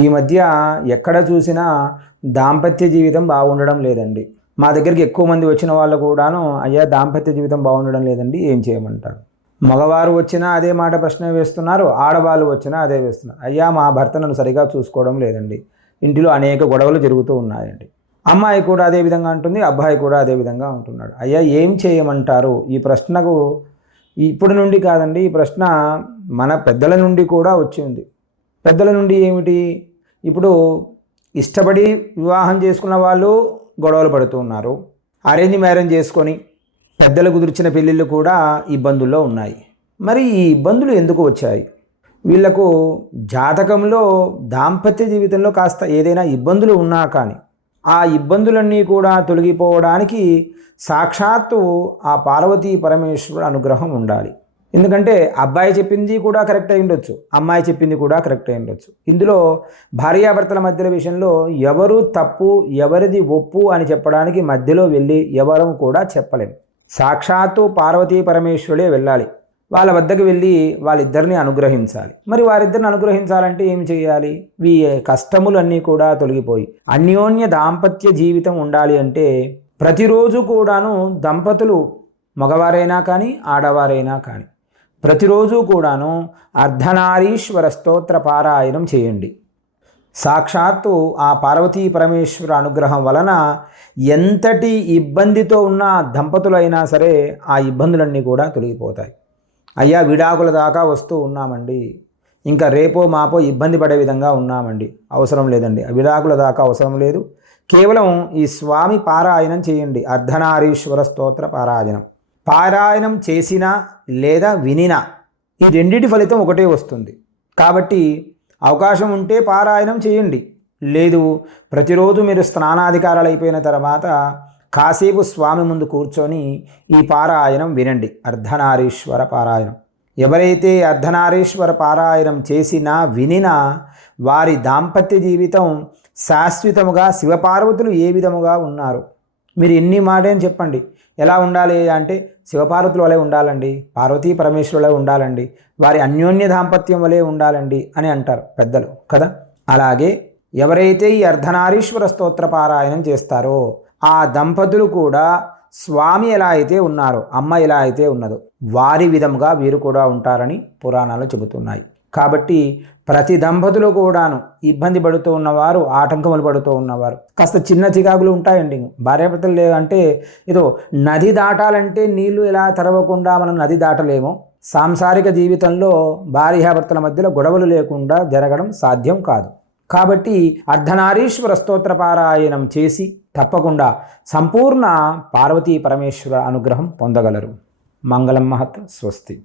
ఈ మధ్య ఎక్కడ చూసినా దాంపత్య జీవితం బాగుండడం లేదండి. మా దగ్గరికి ఎక్కువ మంది వచ్చిన వాళ్ళు కూడాను, అయ్యా దాంపత్య జీవితం బాగుండడం లేదండి, ఏం చేయమంటారు? మగవారు వచ్చినా అదే మాట ప్రశ్న వేస్తున్నారు, ఆడవాళ్ళు వచ్చినా అదే వేస్తున్నారు. అయ్యా మా భర్త నన్ను సరిగా చూసుకోవడం లేదండి, ఇంటిలో అనేక గొడవలు జరుగుతూ ఉన్నాయండి. అమ్మాయి కూడా అదే విధంగా ఉంటుంది, అబ్బాయి కూడా అదే విధంగా ఉంటున్నాడు. అయ్యా ఏం చేయమంటారు? ఈ ప్రశ్నకు ఇప్పటి నుండి కాదండి, ఈ ప్రశ్న మన పెద్దల నుండి కూడా వచ్చింది. పెద్దల నుండి ఏమిటి? ఇప్పుడు ఇష్టపడి వివాహం చేసుకున్న వాళ్ళు గొడవలు పడుతూ ఉన్నారు. అరేంజ్ మ్యారేజ్ చేసుకొని పెద్దలు కుదిర్చిన పెళ్ళిళ్ళు కూడా ఇబ్బందుల్లో ఉన్నాయి. మరి ఈ ఇబ్బందులు ఎందుకు వచ్చాయి? వీళ్లకు జాతకంలో దాంపత్య జీవితంలో కాస్త ఏదైనా ఇబ్బందులు ఉన్నా కానీ ఆ ఇబ్బందులన్నీ కూడా తొలగిపోవడానికి సాక్షాత్తు ఆ పార్వతీ పరమేశ్వరుడు అనుగ్రహం ఉండాలి. ఎందుకంటే అబ్బాయి చెప్పింది కూడా కరెక్ట్ అయి ఉండొచ్చు, అమ్మాయి చెప్పింది కూడా కరెక్ట్ అయి ఉండొచ్చు. ఇందులో భార్యాభర్తల మధ్యల విషయంలో ఎవరు తప్పు ఎవరిది ఒప్పు అని చెప్పడానికి మధ్యలో వెళ్ళి ఎవరు కూడా చెప్పలేము. సాక్షాత్తు పార్వతీ పరమేశ్వరుడే వెళ్ళాలి, వాళ్ళ వద్దకు వెళ్ళి వాళ్ళిద్దరిని అనుగ్రహించాలి. మరి వారిద్దరిని అనుగ్రహించాలంటే ఏం చేయాలి? ఈ కష్టములన్నీ కూడా తొలగిపోయి అన్యోన్య దాంపత్య జీవితం ఉండాలి అంటే ప్రతిరోజు కూడాను దంపతులు మగవారైనా కానీ ఆడవారైనా కానీ ప్రతిరోజు కూడాను అర్ధనారీశ్వర స్తోత్ర పారాయణం చేయండి. సాక్షాత్తు ఆ పార్వతీ పరమేశ్వర అనుగ్రహం వలన ఎంతటి ఇబ్బందితో ఉన్న దంపతులైనా సరే ఆ ఇబ్బందులన్నీ కూడా తొలగిపోతాయి. అయ్యా విడాకుల దాకా వస్తూ ఉన్నామండి, ఇంకా రేపో మాపో ఇబ్బంది పడే విధంగా ఉన్నామండి, అవసరం లేదండి, విడాకుల దాకా అవసరం లేదు. కేవలం ఈ స్వామి పారాయణం చేయండి, అర్ధనారీశ్వర స్తోత్ర పారాయణం చేసినా లేదా వినినా ఈ రెండిటి ఫలితం ఒకటే వస్తుంది. కాబట్టి అవకాశం ఉంటే పారాయణం చేయండి, లేదు ప్రతిరోజు మీరు స్నానాధికారాలు అయిపోయిన తర్వాత కాసేపు స్వామి ముందు కూర్చొని ఈ పారాయణం వినండి, అర్ధనారీశ్వర పారాయణం. ఎవరైతే అర్ధనారీశ్వర పారాయణం చేసినా వినినా వారి దాంపత్య జీవితం శాశ్వతముగా శివపార్వతులు ఏ విధముగా ఉన్నారు. మీరు ఎన్ని మాటని చెప్పండి, ఎలా ఉండాలి అంటే శివపార్వతుల వలె ఉండాలండి, పార్వతీ పరమేశ్వరుల ఉండాలండి, వారి అన్యోన్య దాంపత్యం వలె ఉండాలండి అని అంటారు పెద్దలు కదా. అలాగే ఎవరైతే ఈ అర్ధనారీశ్వర స్తోత్ర పారాయణం చేస్తారో ఆ దంపతులు కూడా స్వామి ఎలా అయితే ఉన్నారో, అమ్మ ఎలా అయితే ఉన్నదో వారి విధంగా వీరు కూడా ఉంటారని పురాణాలు చెబుతున్నాయి. కాబట్టి ప్రతి దంపతులు కూడాను ఇబ్బంది పడుతూ ఉన్నవారు, ఆటంకములు పడుతూ ఉన్నవారు, కాస్త చిన్న చికాకులు ఉంటాయండి. భార్యాభర్తలు అంటే ఏదో నది దాటాలంటే నీళ్లు ఎలా తరవకుండా మనం నది దాటలేమో, సాంసారిక జీవితంలో భార్యాభర్తల మధ్యలో గొడవలు లేకుండా జరగడం సాధ్యం కాదు. కాబట్టి అర్ధనారీశ్వర స్తోత్ర పారాయణం చేసి తప్పకుండా సంపూర్ణ పార్వతీ పరమేశ్వర అనుగ్రహం పొందగలరు. మంగళం మహత్. స్వస్తి.